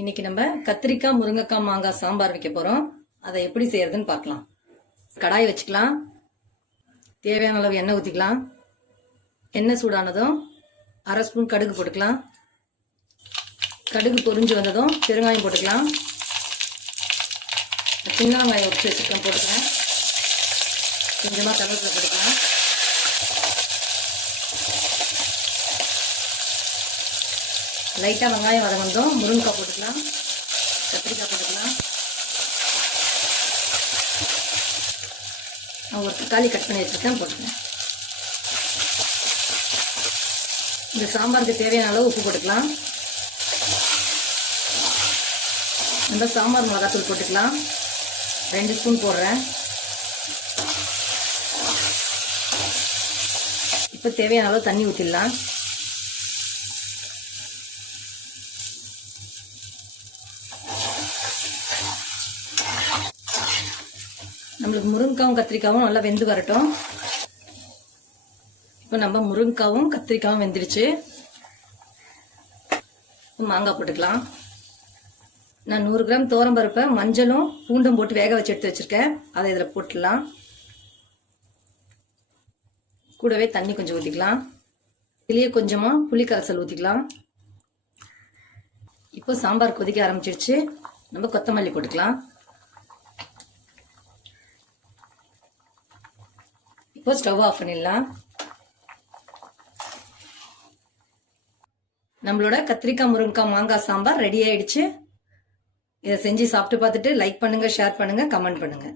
இன்னைக்கு நம்ம கத்திரிக்காய் முருங்கைக்காய் மாங்காய் சாம்பார் வைக்க போறோம். அதை எப்படி செய்யறதுன்னு பார்க்கலாம். கடாய் வச்சுக்கலாம். தேவையான அளவு எண்ணெய் ஊற்றிக்கலாம். எண்ணெய் சூடானதும் அரை ஸ்பூன் கடுகு போட்டுக்கலாம். கடுகு பொரிஞ்சு வந்ததும் பெருங்காயம் போட்டுக்கலாம். சின்ன வெங்காயம் உரிச்சு வச்சுக்கலாம் போட்டுக்கிறேன். கொஞ்சமாக கருவேப்பிலை போட்டுக்கலாம். லைட்டாக வெங்காயம் வதங்கணும். முருங்கைக்காய் போட்டுக்கலாம். கத்திரிக்காய் போட்டுக்கலாம். நான் ஒரு தக்காளி கட் பண்ணி வச்சுருக்கேன் போட்டுக்கிறேன். இந்த சாம்பாருக்கு தேவையான அளவு உப்பு போட்டுக்கலாம். நம்ம சாம்பார் மிளகாத்தூள் போட்டுக்கலாம். 2 ஸ்பூன் போடுறேன். இப்போ தேவையான அளவு தண்ணி ஊற்றிடலாம். நம்மளுக்கு முருங்கைக்காவும் கத்திரிக்காவும் நல்லா வெந்து வரட்டும். இப்போ நம்ம முருங்கைக்காவும் கத்திரிக்காவும் வெந்துடுச்சு. மாங்காய் போட்டுக்கலாம். நான் 100 கிராம் துவரம்பருப்பை மஞ்சளும் பூண்டும் போட்டு வேக வச்சு எடுத்து வச்சிருக்கேன். அதை இதில் போட்டுடலாம். கூடவே தண்ணி கொஞ்சம் ஊற்றிக்கலாம். இதுலேயே கொஞ்சமாக புளி கரைசல் ஊற்றிக்கலாம். இப்போ சாம்பார் கொதிக்க ஆரம்பிச்சிடுச்சு. நம்ம கொத்தமல்லி போட்டுக்கலாம். இப்போ ஸ்டவ் ஆஃப் பண்ணிடலாம். நம்மளோட கத்திரிக்காய் முருங்கைக்காய் மாங்காய் சாம்பார் ரெடி ஆயிடுச்சு. இதை செஞ்சு சாப்பிட்டு பார்த்துட்டு லைக் பண்ணுங்க, ஷேர் பண்ணுங்க, கமெண்ட் பண்ணுங்க.